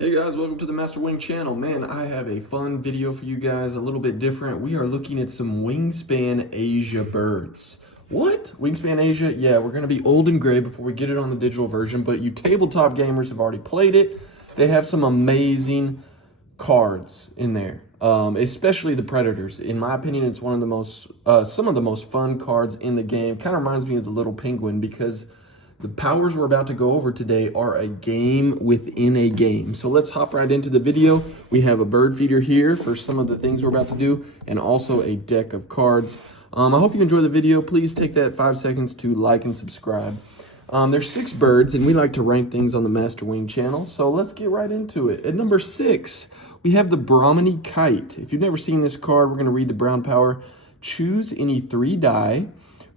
Hey guys, welcome to the Master Wing channel. Man, I have a fun video for you guys, a little bit different. We are looking at some Wingspan Asia birds. What? Wingspan Asia? Yeah, we're gonna be old and gray before we get it on the digital version, but you tabletop gamers have already played it. They have some amazing cards in there, especially the Predators. In my opinion, it's one of the most, some of the most fun cards in the game. Kind of reminds me of the Little Penguin because the powers we're about to go over today are a game within a game. So let's hop right into the video. We have a bird feeder here for some of the things we're about to do, and also a deck of cards. I hope you enjoy the video. Please take that 5 seconds to like and subscribe. There's 6 birds, and we like to rank things on the Master Wing channel. So let's get right into it. At number 6, we have the Brahminy Kite. If you've never seen this card, we're going to read the brown power. Choose any 3 die.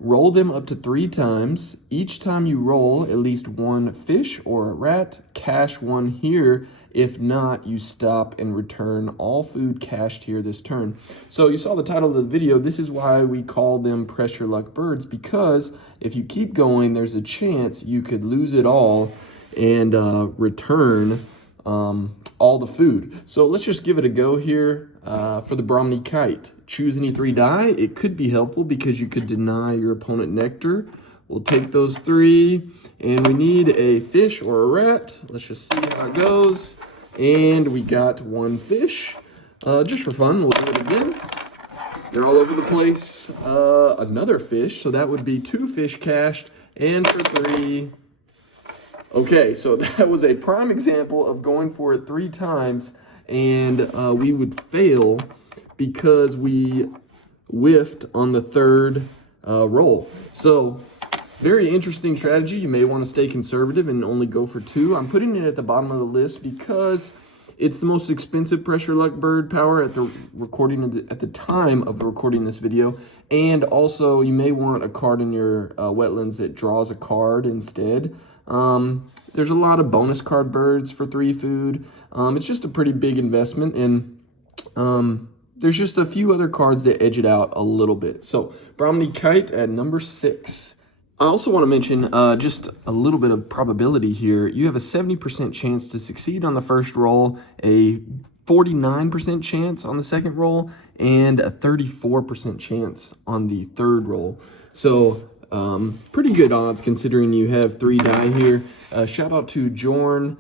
Roll them up to 3 times. Each time you roll at least 1 fish or a rat, cash 1 here. If not, you stop and return all food cached here this turn. So you saw the title of the video. This is why we call them pressure luck birds, because if you keep going, there's a chance you could lose it all and return all the food. So let's just give it a go here for the Brahminy Kite. Choose any 3 die. It could be helpful because you could deny your opponent nectar. We'll take those 3, and we need a fish or a rat. Let's just see how it goes. And we got 1 fish. Just for fun, we'll do it again. They're all over the place. Another fish, so that would be 2 fish cached, and for 3. Okay, so that was a prime example of going for it 3 times, and we would fail because we whiffed on the 3rd roll. So, very interesting strategy. You may want to stay conservative and only go for 2. I'm putting it at the bottom of the list because it's the most expensive pressure luck bird power at the recording at the time of recording this video, and also you may want a card in your wetlands that draws a card instead. There's a lot of bonus card birds for 3 food. It's just a pretty big investment, and there's just a few other cards that edge it out a little bit. So Brahminy Kite at number 6. I also want to mention just a little bit of probability here. You have a 70% chance to succeed on the first roll, a 49% chance on the second roll, and a 34% chance on the 3rd roll. So pretty good odds considering you have 3 die here. Shout out to Jorn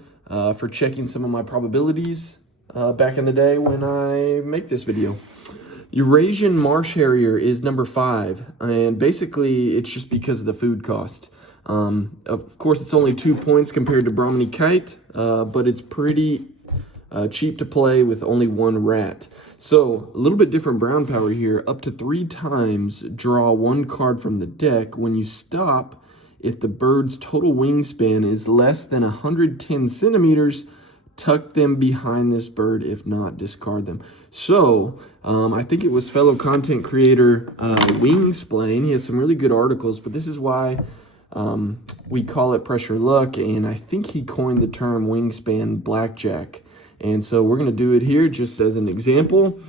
for checking some of my probabilities back in the day when I make this video. Eurasian Marsh Harrier is number 5, and basically it's just because of the food cost. Of course, it's only 2 points compared to Brahminy Kite, but it's pretty cheap to play with only 1 rat. So, a little bit different brown power here. Up to 3 times, draw 1 card from the deck. When you stop, if the bird's total wingspan is less than 110 centimeters, tuck them behind this bird. If not, discard them. So, I think it was fellow content creator Wingspan. He has some really good articles, but this is why we call it pressure luck, and I think he coined the term Wingspan BLACKJACK. And so we're going to do it here just as an example.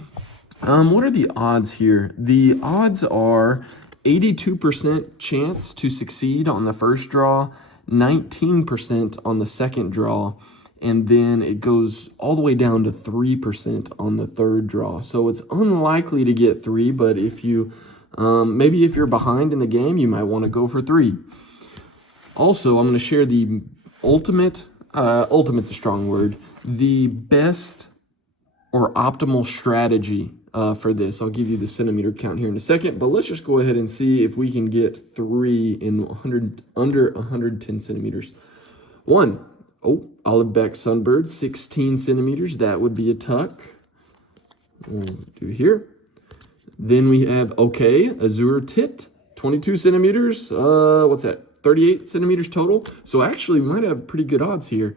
What are the odds here? The odds are 82% chance to succeed on the first draw, 19% on the second draw, and then it goes all the way down to 3% on the 3rd draw. So it's unlikely to get 3, but if you, maybe if you're behind in the game, you might want to go for 3. Also, I'm going to share the ultimate's a strong word, the best or optimal strategy for this. I'll give you the centimeter count here in a second, but let's just go ahead and see if we can get 3 in under 110 centimeters. 1, Owlet sunbird, 16 centimeters. That would be a tuck. We'll do here. Then we have, azure tit, 22 centimeters. What's that? 38 centimeters total. So actually, we might have pretty good odds here.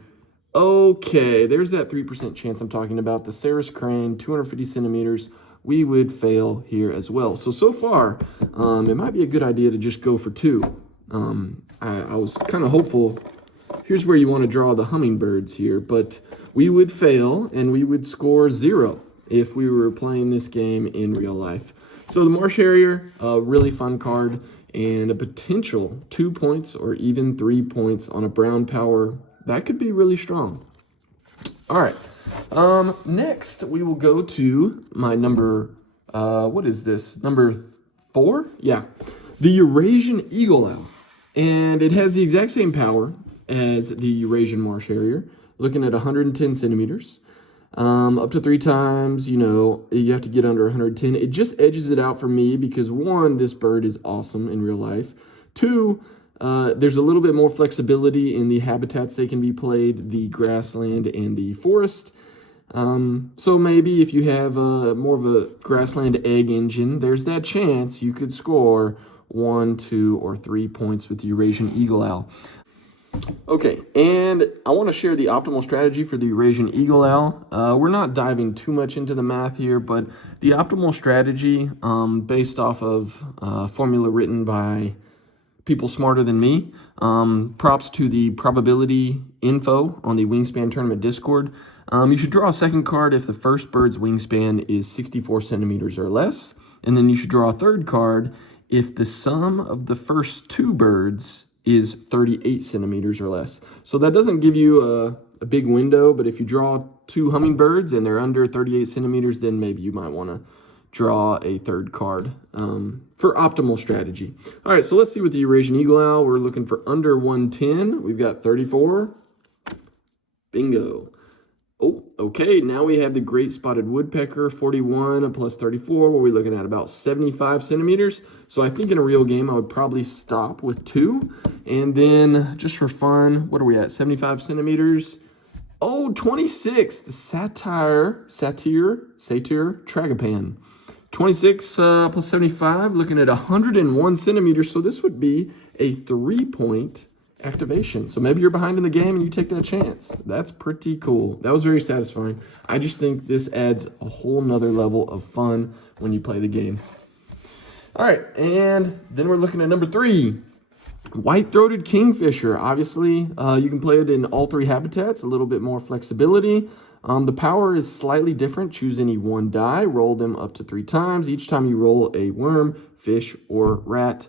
Okay, there's that 3% chance I'm talking about. The Sarah's crane, 250 centimeters. We would fail here as well. So far, it might be a good idea to just go for 2. I was kind of hopeful. Here's where you want to draw the hummingbirds here, but we would fail and we would score 0 if we were playing this game in real life. So the Marsh Harrier, a really fun card, and a potential 2 points or even 3 points on a brown power. That could be really strong. All right. Next we will go to my number, what is this? Number 4? Yeah. The Eurasian Eagle Owl. And it has the exact same power as the Eurasian Marsh Harrier, looking at 110 centimeters. Up to 3 times, you have to get under 110. It just edges it out for me because 1, this bird is awesome in real life. 2, there's a little bit more flexibility in the habitats they can be played, the grassland and the forest. So maybe if you have more of a grassland egg engine, there's that chance you could score 1, 2, or 3 points with the Eurasian Eagle Owl. Okay, and I want to share the optimal strategy for the Eurasian Eagle Owl. We're not diving too much into the math here, but the optimal strategy, based off of formula written by people smarter than me, props to the probability info on the Wingspan Tournament Discord. You should draw a second card if the first bird's wingspan is 64 centimeters or less, and then you should draw a third card if the sum of the first 2 birds is 38 centimeters or less. So that doesn't give you a big window, but if you draw 2 hummingbirds and they're under 38 centimeters, then maybe you might want to draw a third card for optimal strategy. All right, so let's see with the Eurasian Eagle Owl. We're looking for under 110. We've got 34. Bingo. Oh, okay, now we have the Great Spotted Woodpecker, 41 plus 34. What are we looking at? About 75 centimeters. So I think in a real game, I would probably stop with 2. And then just for fun, what are we at? 75 centimeters. Oh, 26, the Satyr Tragopan. 26 plus 75, looking at 101 centimeters. So this would be a 3-point activation. So maybe you're behind in the game and you take that chance. That's pretty cool. That was very satisfying. I just think this adds a whole nother level of fun when you play the game. All right, and then we're looking at number 3. White-throated kingfisher. Obviously, you can play it in all 3 habitats, a little bit more flexibility. The power is slightly different. Choose any 1 die, roll them up to 3 times. Each time you roll a worm, fish, or rat,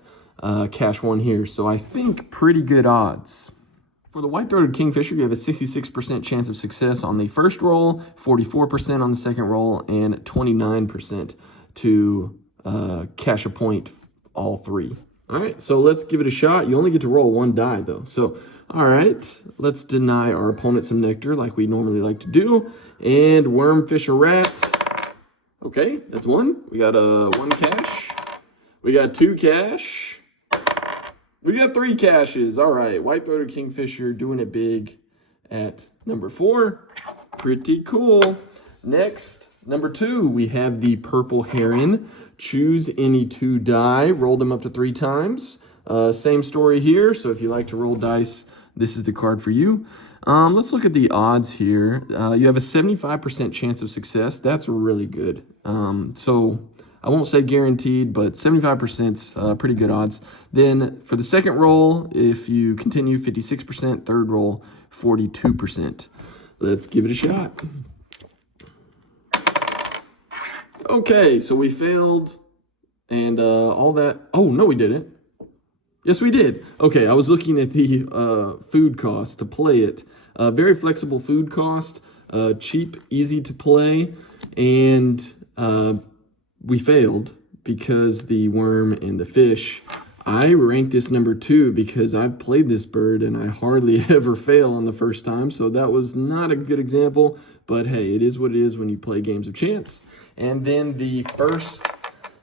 cash 1 here. So I think pretty good odds. For the white-throated kingfisher, you have a 66% chance of success on the first roll, 44% on the second roll, and 29% to cash a point all 3. All right, so let's give it a shot. You only get to roll 1 die, though. So, all right, let's deny our opponent some nectar like we normally like to do. And worm, fish, or rat. Okay, that's 1. We got 1 cash. We got 2 cash. We got 3 caches. All right, white-throated kingfisher doing it big at number 4. Pretty cool. Next, number 2, we have the purple heron. Choose any 2 die, roll them up to 3 times. Same story here, so if you like to roll dice, this is the card for you. Let's look at the odds here. You have a 75% chance of success. That's really good. So I won't say guaranteed, but 75%'s pretty good odds. Then for the second roll, if you continue, 56%. Third roll, 42%. Let's give it a shot. Okay, so we failed, and all that. Oh, no, we didn't. Yes, we did. Okay, I was looking at the food cost to play it. Very flexible food cost, cheap, easy to play, and we failed because the worm and the fish. I ranked this number 2 because I've played this bird and I hardly ever fail on the first time, so that was not a good example, but hey, it is what it is when you play games of chance. And then the first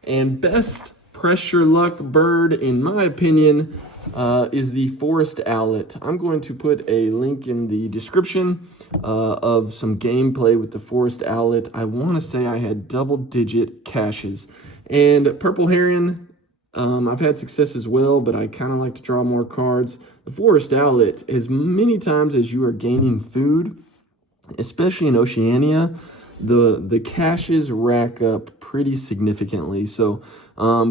and best pressure luck bird, in my opinion, is the forest owlet. I'm going to put a link in the description of some gameplay with the forest owlet. I want to say I had double-digit caches. And purple heron, I've had success as well, but I kind of like to draw more cards. The forest owlet, as many times as you are gaining food, especially in Oceania, the caches rack up pretty significantly. So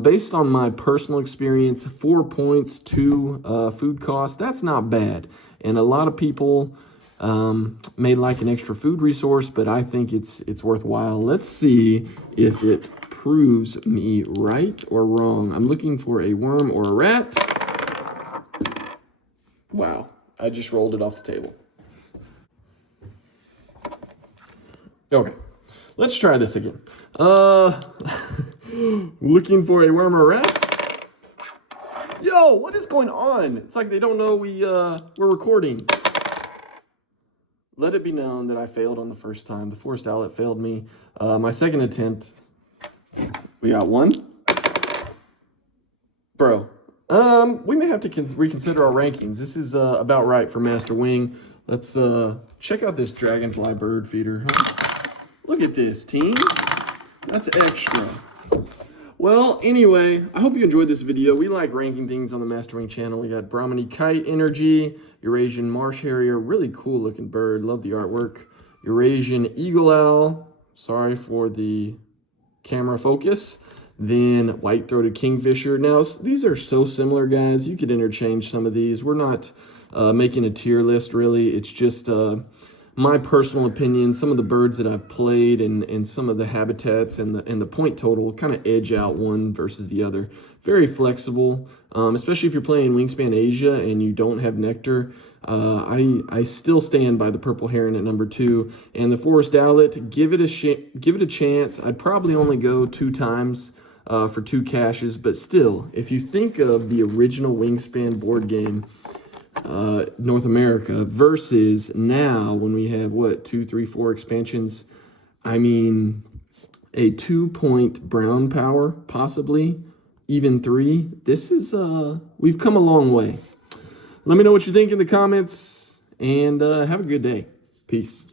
based on my personal experience, 4 points to food cost, that's not bad. And a lot of people may like an extra food resource, but I think it's worthwhile. Let's see if it proves me right or wrong. I'm looking for a worm or a rat. Wow, I just rolled it off the table. Okay, let's try this again. Looking for a worm or rat? Yo, what is going on? It's like they don't know we're recording. Let it be known that I failed on the first time. The forest owlet failed me. My second attempt, we got one. Bro, we may have to reconsider our rankings. This is about right for Master Wing. Let's check out this dragonfly bird feeder. Look at this, team. That's extra. Well, anyway, I hope you enjoyed this video. We like ranking things on the Master Wing channel. We got Brahminy Kite Energy, Eurasian Marsh Harrier, really cool looking bird. Love the artwork. Eurasian Eagle Owl. Sorry for the camera focus. Then white-throated kingfisher. Now, these are so similar, guys. You could interchange some of these. We're not making a tier list, really. It's just my personal opinion. Some of the birds that I've played and some of the habitats and the point total kind of edge out one versus the other. Very flexible, especially if you're playing Wingspan Asia and you don't have nectar. I still stand by the purple heron at number 2, and the forest owlet. Give it a chance. I'd probably only go 2 times for 2 caches, but still, if you think of the original Wingspan board game, North America versus now when we have what 2, 3, 4 expansions. I mean, a 2-point brown power, possibly even 3. This is we've come a long way. Let me know what you think in the comments, and have a good day. Peace.